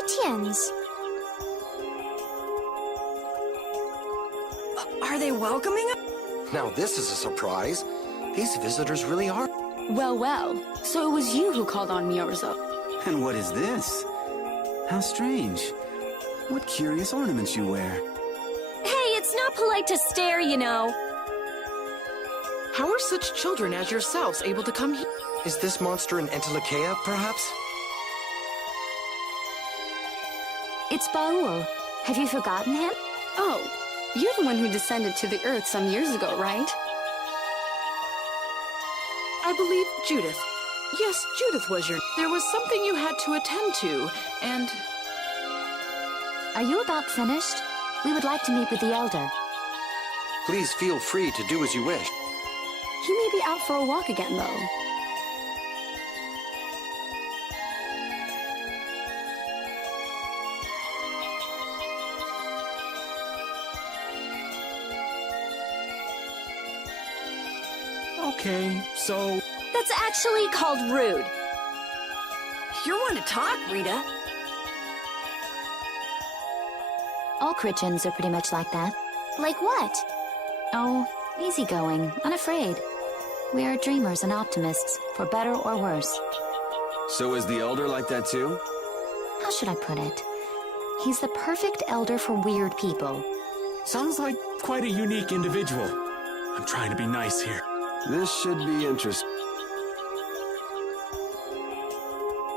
Krityans. Are they welcoming us? Now this is a surprise. These visitors really are. Well, well. So it was you who called on Myorzo. And what is this? How strange. What curious ornaments you wear. Hey, it's not polite to stare, you know. How are such children as yourselves able to come here? Is this monster an Entelekea, perhaps? It's Baul. Have you forgotten him? Oh, you're the one who descended to the Earth some years ago, right? I believe Judith. Yes, Judith was your... There was something you had to attend to, and... Are you about finished? We would like to meet with the Elder. Please feel free to do as you wish. He may be out for a walk again, though. Okay, so... That's actually called rude. You're one to talk, Rita. All Krityans are pretty much like that. Like what? Oh, easygoing, unafraid. We are dreamers and optimists, for better or worse. So is the Elder like that too? How should I put it? He's the perfect elder for weird people. Sounds like quite a unique individual. I'm trying to be nice here. This should be interesting.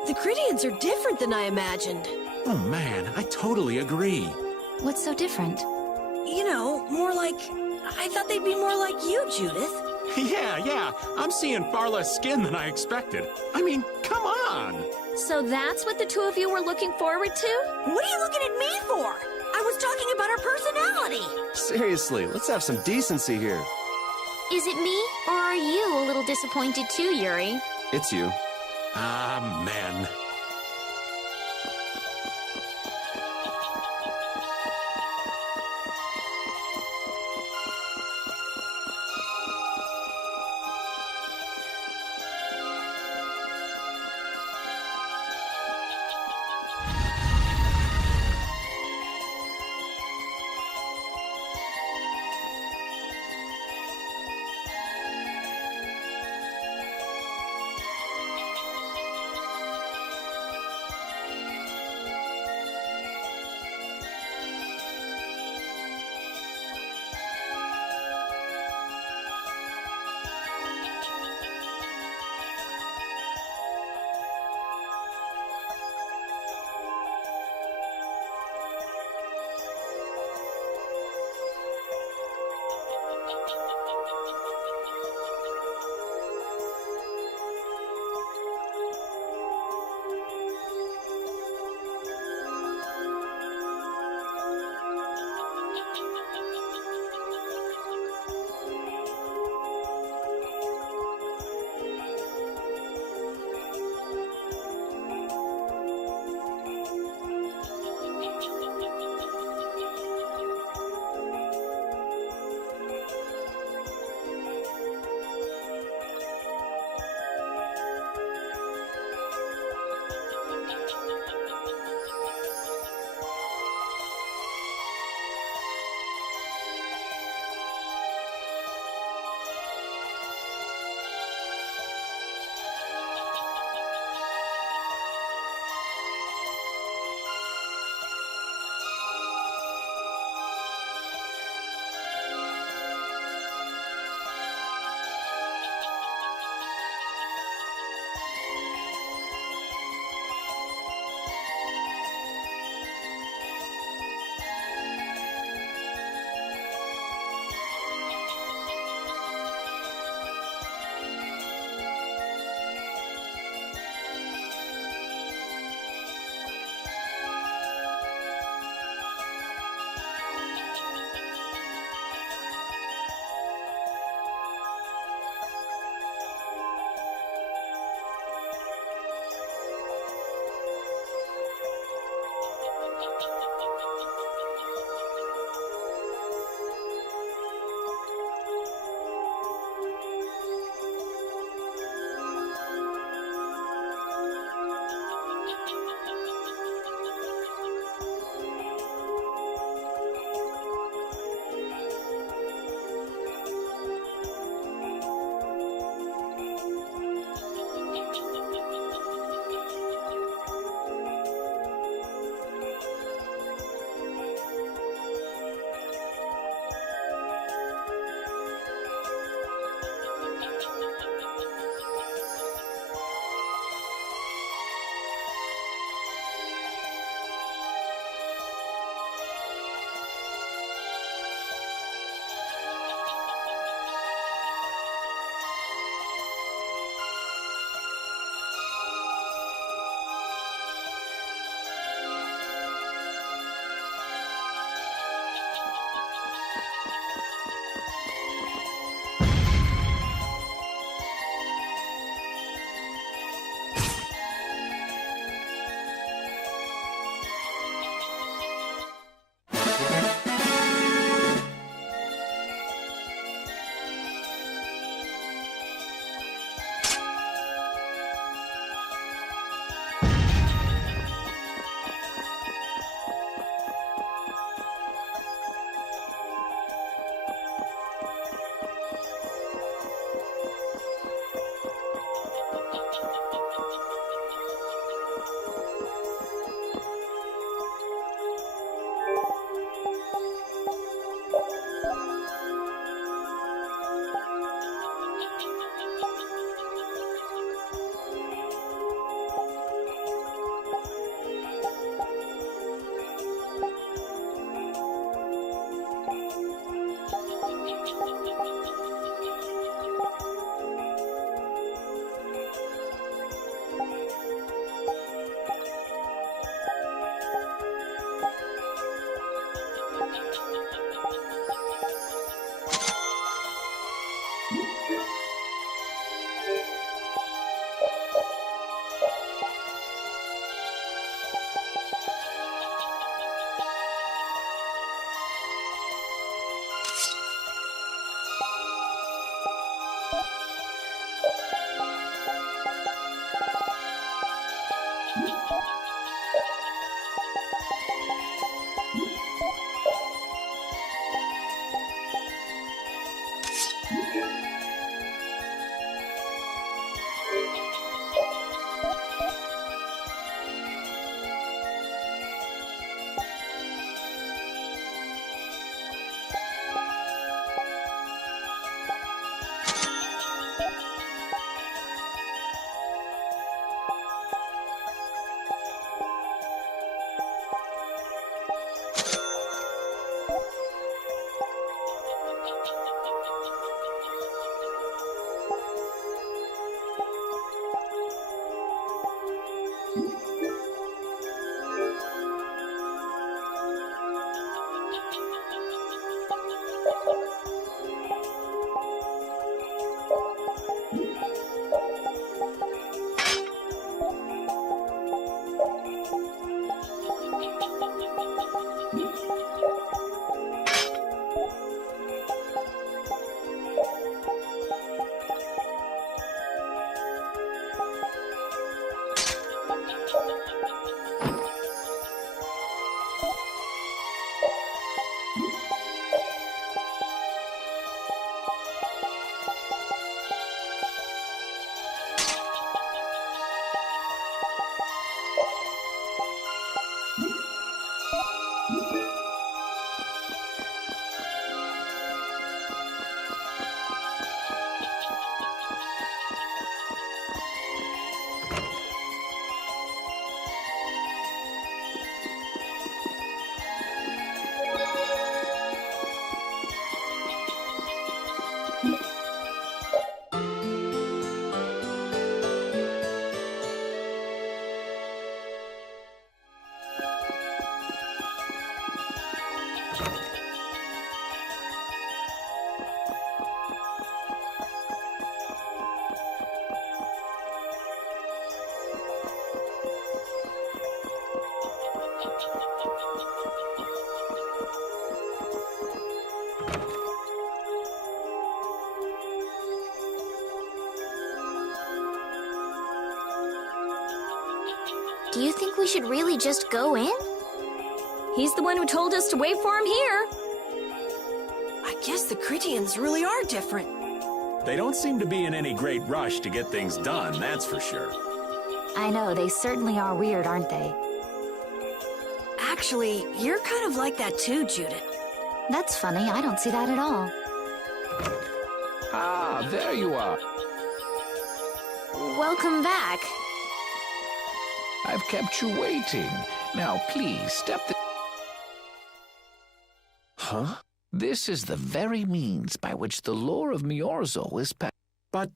The Krityians are different than I imagined. Oh man, I totally agree. What's so different? You know, more like... I thought they'd be more like you, Judith. Yeah, I'm seeing far less skin than I expected. I mean, come on! So that's what the two of you were looking forward to? What are you looking at me for? I was talking about her personality. Seriously, let's have some decency here. Is it me, or are you a little disappointed too, Yuri? It's you. Ah, man. Do you think we should really just go in? He's the one who told us to wait for him here. I guess the Krityans really are different. They don't seem to be in any great rush to get things done, that's for sure. I know, they certainly are weird, aren't they? Actually, you're kind of like that too, Judith. That's funny, I don't see that at all. Ah, there you are. Welcome back. I've kept you waiting. Now, please, step the... Huh? This is the very means by which the lore of Myorzo is But,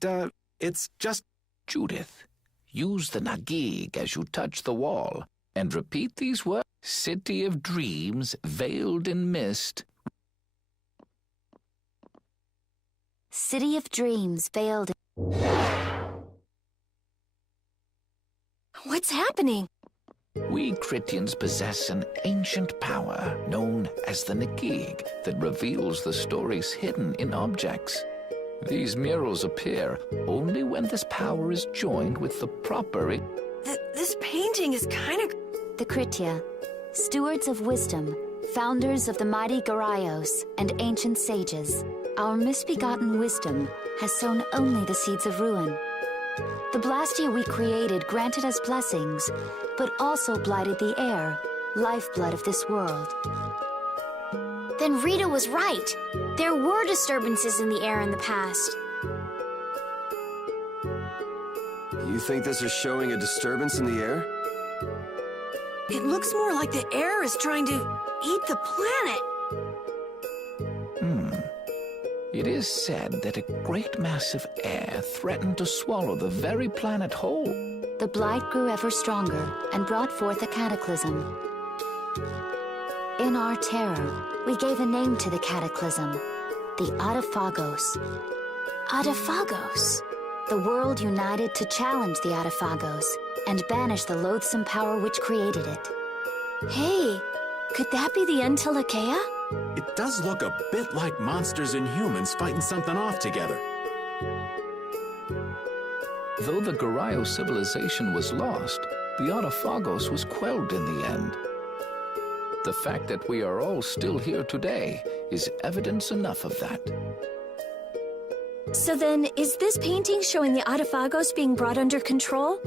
it's just... Judith, use the Nagig as you touch the wall, and repeat these words. City of dreams, veiled in mist. City of dreams, veiled in... What's happening? We Krityans possess an ancient power known as the Nagig that reveals the stories hidden in objects. These murals appear only when this power is joined with the proper... This painting is kind of... The Kritya, stewards of wisdom, founders of the mighty Garayos, and ancient sages. Our misbegotten wisdom has sown only the seeds of ruin. The Blastia we created granted us blessings, but also blighted the air, lifeblood of this world. Then Rita was right. There were disturbances in the air in the past. You think this is showing a disturbance in the air? It looks more like the air is trying to eat the planet. It is said that a great mass of air threatened to swallow the very planet whole. The blight grew ever stronger and brought forth a cataclysm. In our terror, we gave a name to the cataclysm, the Autophagos. Autophagos. The world united to challenge the Autophagos and banish the loathsome power which created it. Hey, could that be the Entelekea? It does look a bit like monsters and humans fighting something off together. Though the Garayo civilization was lost, the Autophagos was quelled in the end. The fact that we are all still here today is evidence enough of that. So then, is this painting showing the Autophagos being brought under control?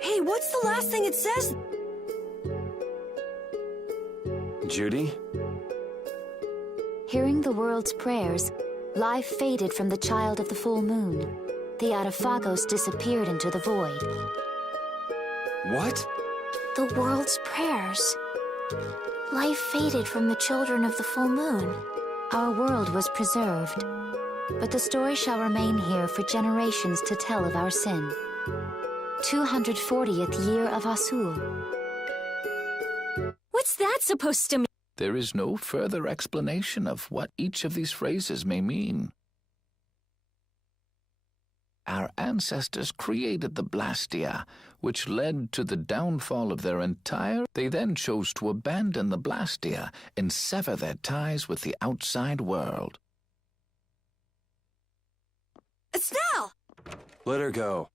Hey, what's the last thing it says? Judy? Hearing the world's prayers, life faded from the child of the full moon. The Autophagos disappeared into the void. What? The world's prayers. Life faded from the children of the full moon. Our world was preserved, but the story shall remain here for generations to tell of our sin. 240th year of Asul. What's that supposed to mean? There is no further explanation of what each of these phrases may mean. Our ancestors created the Blastia, which led to the downfall of their entire... They then chose to abandon the Blastia and sever their ties with the outside world. Estelle! Let her go.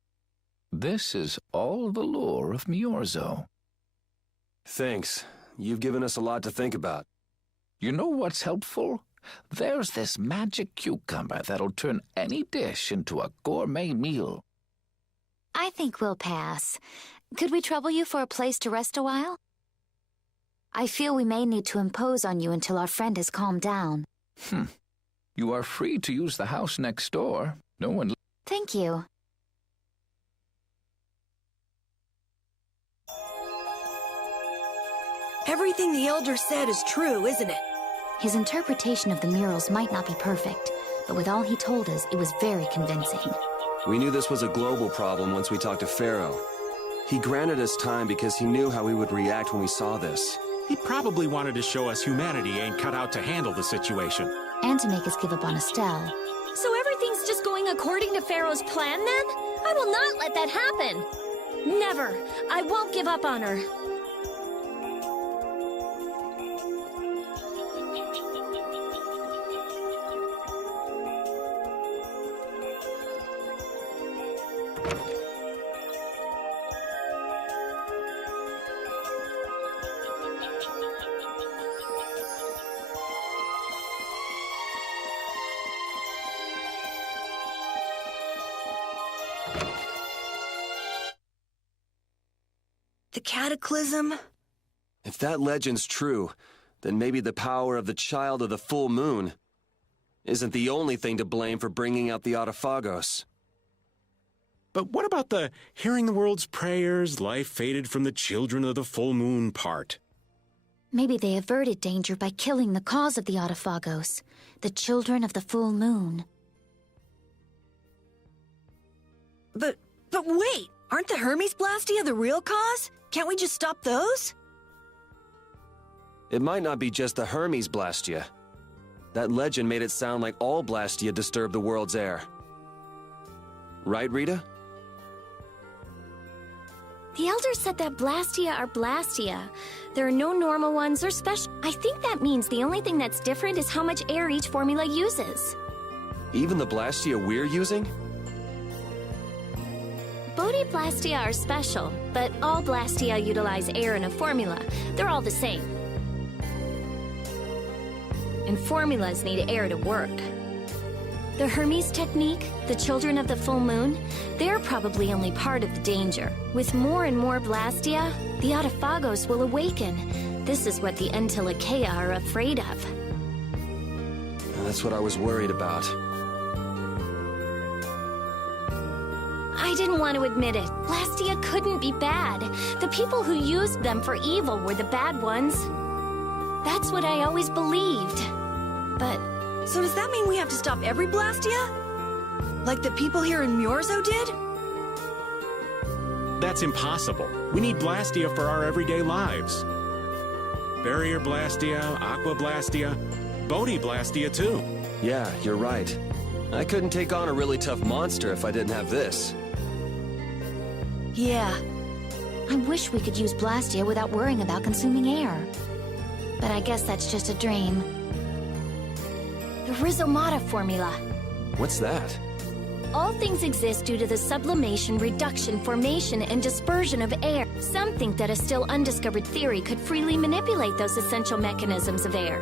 This is all the lore of Myorzo. Thanks. You've given us a lot to think about. You know what's helpful? There's this magic cucumber that'll turn any dish into a gourmet meal. I think we'll pass. Could we trouble you for a place to rest a while? I feel we may need to impose on you until our friend has calmed down. You are free to use the house next door. No one... Thank you. Everything the Elder said is true, isn't it? His interpretation of the murals might not be perfect, but with all he told us, it was very convincing. We knew this was a global problem once we talked to Pharaoh. He granted us time because he knew how we would react when we saw this. He probably wanted to show us humanity ain't cut out to handle the situation. And to make us give up on Estelle. So everything's just going according to Pharaoh's plan then? I will not let that happen! Never! I won't give up on her. The cataclysm? If that legend's true, then maybe the power of the child of the full moon isn't the only thing to blame for bringing out the Autophagos. But what about the hearing the world's prayers, life faded from the children of the full moon part? Maybe they averted danger by killing the cause of the Autophagos, the children of the full moon. But wait! Aren't the Hermes Blastia the real cause? Can't we just stop those? It might not be just the Hermes Blastia. That legend made it sound like all Blastia disturb the world's air. Right, Rita? The Elder said that Blastia are Blastia. There are no normal ones or special. I think that means the only thing that's different is how much air each formula uses. Even the Blastia we're using? Bodhi Blastia are special, but all Blastia utilize air in a formula. They're all the same. And formulas need air to work. The Hermes technique, the children of the full moon, they're probably only part of the danger. With more and more Blastia, the Autophagos will awaken. This is what the Entelekea are afraid of. That's what I was worried about. I didn't want to admit it. Blastia couldn't be bad. The people who used them for evil were the bad ones. That's what I always believed. But... So does that mean we have to stop every Blastia? Like the people here in Myorzo did? That's impossible. We need Blastia for our everyday lives. Barrier Blastia, Aqua Blastia, Bodhi Blastia too. Yeah, you're right. I couldn't take on a really tough monster if I didn't have this. Yeah. I wish we could use Blastia without worrying about consuming air. But I guess that's just a dream. The Rhizomata formula. What's that? All things exist due to the sublimation, reduction, formation, and dispersion of air. Some think that a still undiscovered theory could freely manipulate those essential mechanisms of air.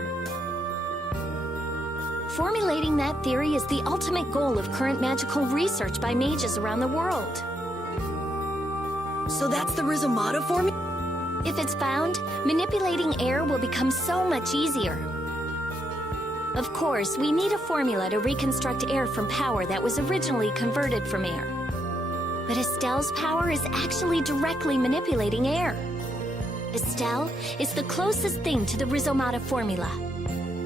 Formulating that theory is the ultimate goal of current magical research by mages around the world. So that's the Rhizomata formula? If it's found, manipulating air will become so much easier. Of course, we need a formula to reconstruct air from power that was originally converted from air. But Estelle's power is actually directly manipulating air. Estelle is the closest thing to the Rhizomata formula.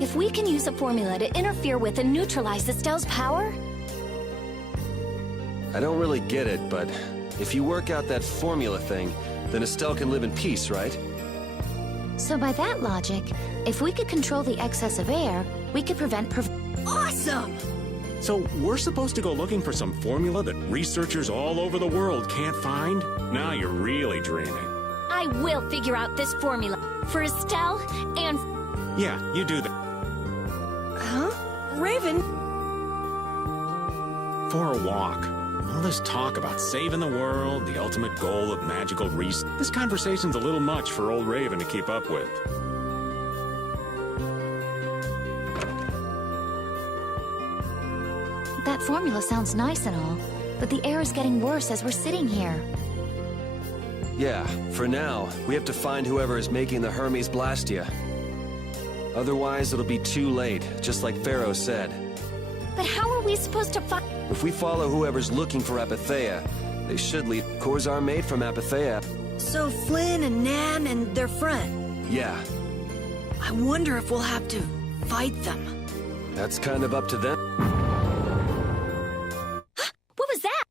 If we can use a formula to interfere with and neutralize Estelle's power... I don't really get it, but if you work out that formula thing, then Estelle can live in peace, right? So by that logic, if we could control the excess of air, we could prevent Awesome! So we're supposed to go looking for some formula that researchers all over the world can't find? Now you're really dreaming. I will figure out this formula for Estelle and... Yeah, you do that. Huh? Raven? For a walk. All this talk about saving the world, the ultimate goal of magical research. This conversation's a little much for old Raven to keep up with. That formula sounds nice and all, but the air is getting worse as we're sitting here. Yeah, for now, we have to find whoever is making the Hermes Blastia. Otherwise, it'll be too late, just like Pharaoh said. But how are we supposed to find... If we follow whoever's looking for Apatheia, they should lead. Cores are made from Apatheia. So Flynn and Nan and their friend. Yeah, I wonder if we'll have to fight them. that's kind of up to them. What was that?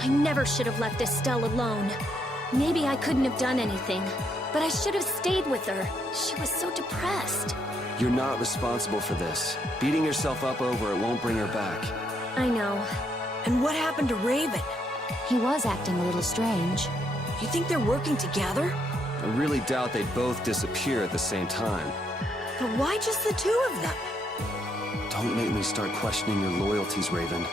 I never should have left Estelle alone. Maybe I couldn't have done anything, but I should have stayed with her. She was so depressed. You're not responsible for this. Beating yourself up over it won't bring her back. I know. And what happened to Raven? He was acting a little strange. You think they're working together? I really doubt they'd both disappear at the same time. But why just the two of them? Don't make me start questioning your loyalties, Raven.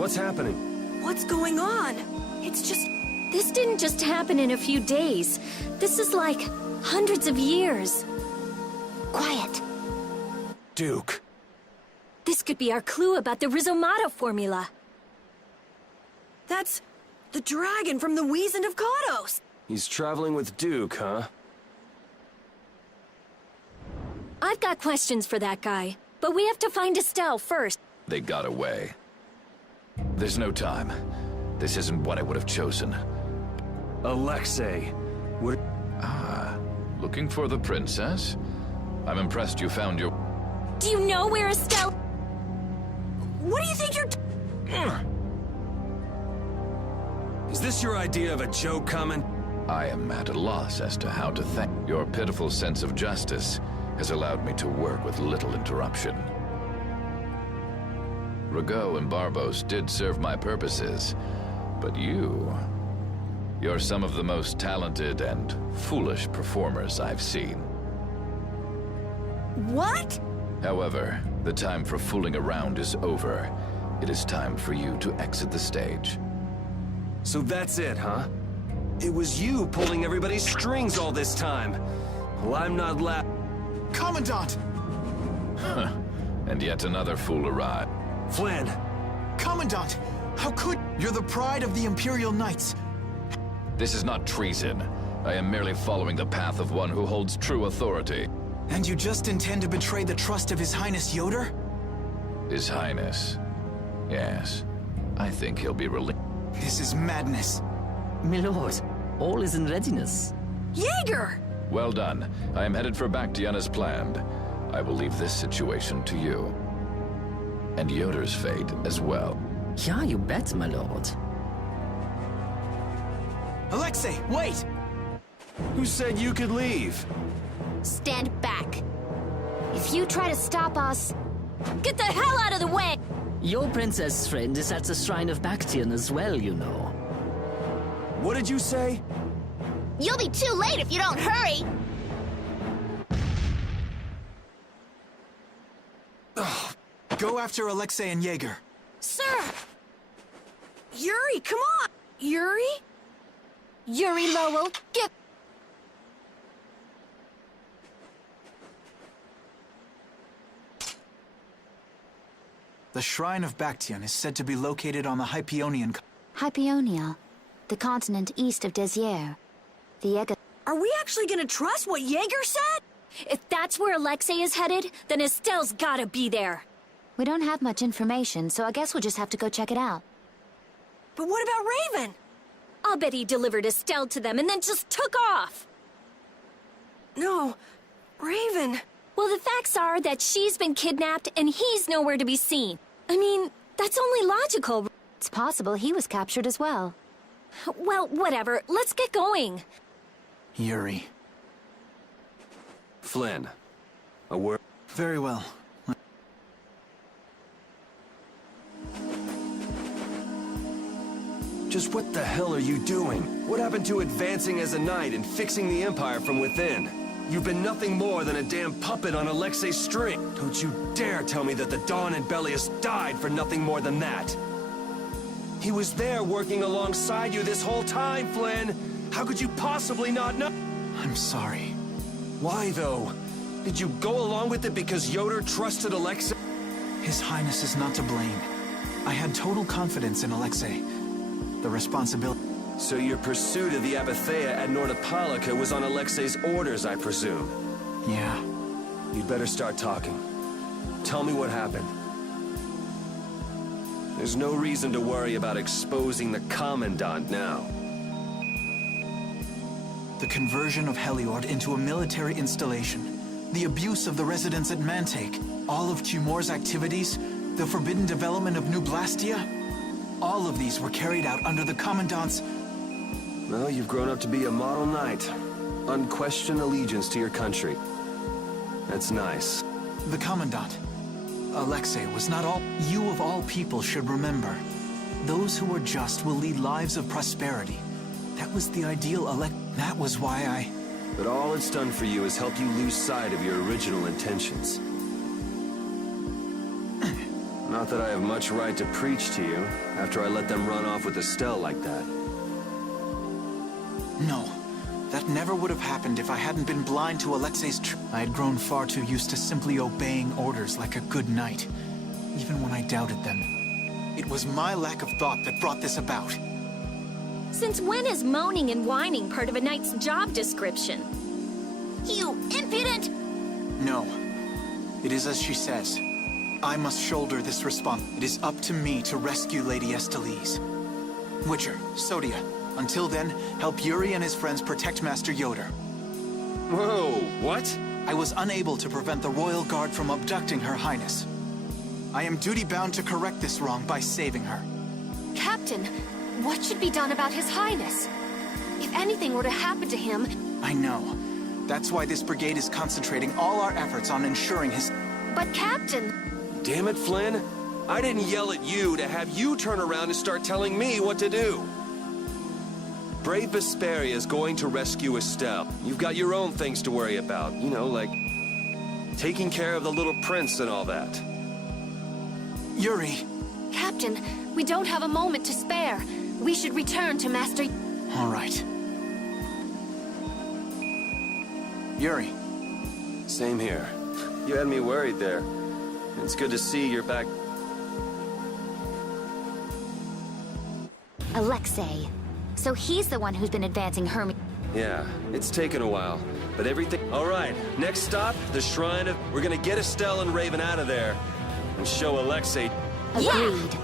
What's happening? What's going on? It's just... This didn't just happen in a few days. This is like hundreds of years. Quiet. Duke. This could be our clue about the Rizomata formula. That's the dragon from the Wizened of Kados. He's traveling with Duke, huh? I've got questions for that guy, but we have to find Estelle first. They got away. There's no time. This isn't what I would have chosen. Alexei. What... Looking for the princess? I'm impressed you found your... Do you know where Estelle... What do you think you're... Is this your idea of a joke coming? I am at a loss as to how to thank. Your pitiful sense of justice has allowed me to work with little interruption. Rago and Barbos did serve my purposes, but you're some of the most talented and foolish performers I've seen. What? However, the time for fooling around is over. It is time for you to exit the stage. So that's it, huh? It was you pulling everybody's strings all this time. Well, I'm not Commandant! And yet another fool arrived. Flynn! Commandant! How could... You're the pride of the Imperial Knights. This is not treason. I am merely following the path of one who holds true authority. And you just intend to betray the trust of His Highness Yoder? His Highness. Yes. I think he'll be relieved. This is madness. Milord, all is in readiness. Jaeger! Well done. I am headed for Bactian as planned. I will leave this situation to you. And Yoder's fate as well. Yeah, you bet, my lord. Alexei, wait! Who said you could leave? Stand back. If you try to stop us... Get the hell out of the way! Your princess friend is at the Shrine of Bactian as well, you know. What did you say? You'll be too late if you don't hurry! Go after Alexei and Jaeger. Sir! Yuri, come on! Yuri? Yuri Lowell, get... The Shrine of Bactian is said to be located on the Hypionian... Hypionia, the continent east of Desier. The Egg... Are we actually gonna trust what Jaeger said? If that's where Alexei is headed, then Estelle's gotta be there. We don't have much information, so I guess we'll just have to go check it out. But what about Raven? I'll bet he delivered Estelle to them and then just took off. No, Raven... Well, the facts are that she's been kidnapped and he's nowhere to be seen. I mean, that's only logical. It's possible he was captured as well. Well, whatever. Let's get going. Yuri. Flynn. A word? Very well. Just what the hell are you doing? What happened to advancing as a knight and fixing the Empire from within? You've been nothing more than a damn puppet on Alexei's string. Don't you dare tell me that the Dawn and Belius died for nothing more than that. He was there working alongside you this whole time, Flynn. How could you possibly not know? I'm sorry. Why, though? Did you go along with it because Yoder trusted Alexei? His Highness is not to blame. I had total confidence in Alexei. The responsibility... So your pursuit of the Abathea at Nordopolica was on Alexei's orders, I presume? Yeah. You'd better start talking. Tell me what happened. There's no reason to worry about exposing the Commandant now. The conversion of Heliord into a military installation, the abuse of the residents at Mantake, all of Tumor's activities, the forbidden development of New Blastia, all of these were carried out under the Commandant's... Well, you've grown up to be a model knight. Unquestioned allegiance to your country. That's nice. The Commandant. Alexei was not all... You of all people should remember. Those who are just will lead lives of prosperity. That was the ideal That was why I... But all it's done for you is help you lose sight of your original intentions. Not that I have much right to preach to you, after I let them run off with Estelle like that. No. That never would have happened if I hadn't been blind to Alexei's I had grown far too used to simply obeying orders like a good knight, even when I doubted them. It was my lack of thought that brought this about. Since when is moaning and whining part of a knight's job description? You impudent! No. It is as she says. I must shoulder this response. It is up to me to rescue Lady Estellise. Witcher, Sodia, until then, help Yuri and his friends protect Master Yoder. Whoa, what? I was unable to prevent the Royal Guard from abducting Her Highness. I am duty-bound to correct this wrong by saving her. Captain, what should be done about His Highness? If anything were to happen to him... I know. That's why this brigade is concentrating all our efforts on ensuring his... But Captain... Damn it, Flynn. I didn't yell at you to have you turn around and start telling me what to do. Brave Vesperia is going to rescue Estelle. You've got your own things to worry about. You know, like... taking care of the little prince and all that. Yuri! Captain, we don't have a moment to spare. We should return to Master... All right. Yuri. Same here. You had me worried there. It's good to see you're back. Alexei. So he's the one who's been advancing Hermes. Yeah, it's taken a while, but everything... All right, next stop, the Shrine of... We're gonna get Estelle and Raven out of there and show Alexei... Agreed.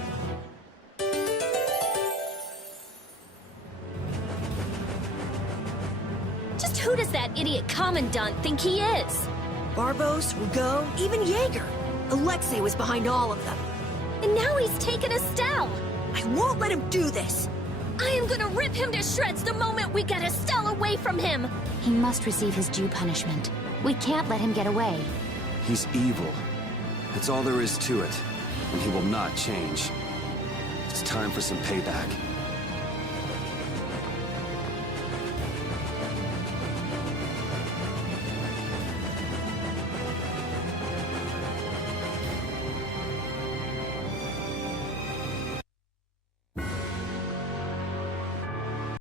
Just who does that idiot Commandant think he is? Barbos, Rugo, even Jaeger. Alexei was behind all of them. And now he's taken Estelle! I won't let him do this! I am gonna rip him to shreds the moment we get Estelle away from him! He must receive his due punishment. We can't let him get away. He's evil. That's all there is to it. And he will not change. It's time for some payback.